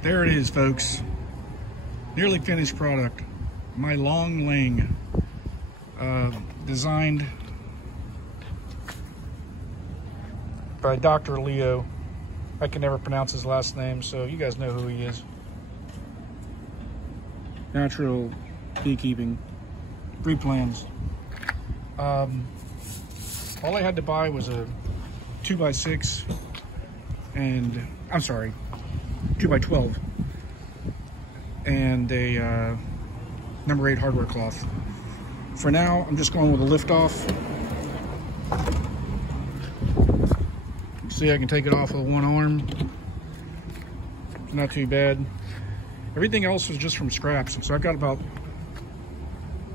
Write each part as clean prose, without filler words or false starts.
There it is, folks. Nearly finished product. My long lang, designed by Dr. Leo. I can never pronounce his last name, so you guys know who he is. Natural beekeeping, free plans. All I had to buy was a 2x6 and, I'm sorry, 2x12 and a number 8 hardware cloth. For now, I'm just going with a lift off. See, I can take it off with one arm. Not too bad. Everything else was just from scraps. So I got about,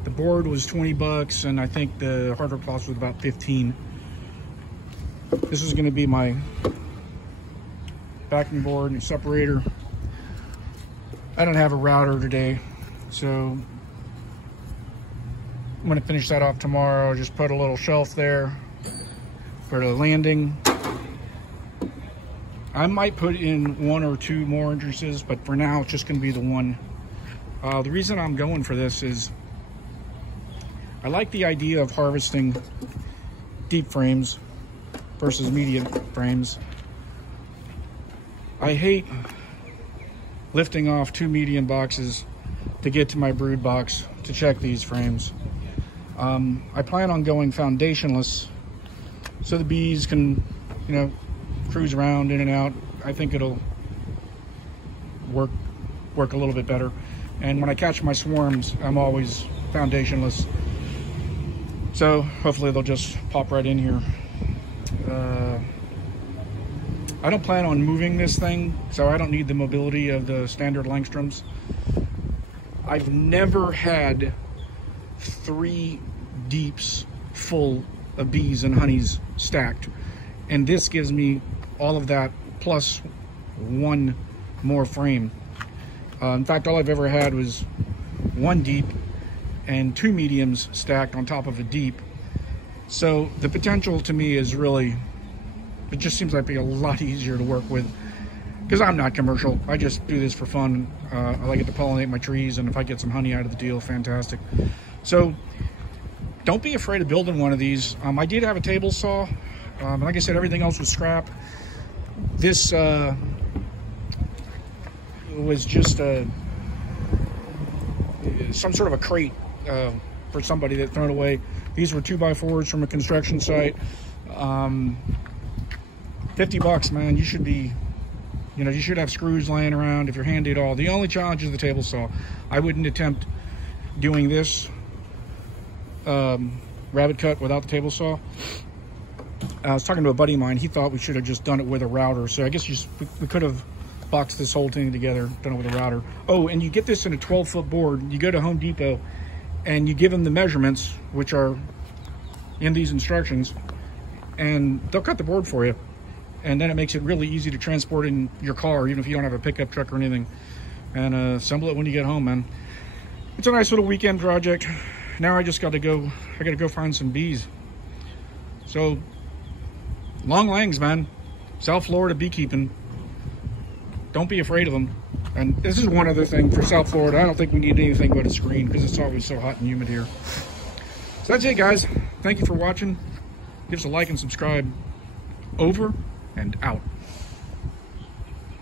the board was 20 bucks and I think the hardware cloth was about 15. This is going to be my backing board and separator. I don't have a router today, so I'm going to finish that off tomorrow. Just put a little shelf there for the landing. I might put in 1 or 2 more entrances, but for now it's just going to be the one. The reason I'm going for this is I like the idea of harvesting deep frames versus medium frames. I hate lifting off 2 medium boxes to get to my brood box to check these frames. I plan on going foundationless so the bees can, you know, cruise around in and out. I think it'll work a little bit better. And when I catch my swarms, I'm always foundationless. So hopefully they'll just pop right in here. I don't plan on moving this thing, so I don't need the mobility of the standard langstroths. I've never had 3 deeps full of bees and honeys stacked. And this gives me all of that plus 1 more frame. In fact, all I've ever had was 1 deep and 2 mediums stacked on top of a deep. So the potential to me is really, it just seems like it'd be a lot easier to work with because I'm not commercial. I just do this for fun. I like it to pollinate my trees, and if I get some honey out of the deal, fantastic. So don't be afraid of building one of these. I did have a table saw. Like I said, everything else was scrap. This was just some sort of a crate for somebody that thrown away. These were 2x4s from a construction site. 50 bucks, man. You should be, you know, you should have screws laying around if you're handy at all. The only challenge is the table saw. I wouldn't attempt doing this rabbit cut without the table saw. I was talking to a buddy of mine. He thought we should have just done it with a router. So I guess we could have boxed this whole thing together, done it with a router. Oh, and you get this in a 12-foot board. You go to Home Depot and you give them the measurements, which are in these instructions, and they'll cut the board for you. And then it makes it really easy to transport in your car, even if you don't have a pickup truck or anything, and assemble it when you get home, man. It's a nice little weekend project. Now I just got to go, I got to go find some bees. So, long langs, man. South Florida beekeeping. Don't be afraid of them. And this is one other thing for South Florida. I don't think we need anything but a screen because it's always so hot and humid here. So that's it, guys. Thank you for watching. Give us a like and subscribe. Over and out.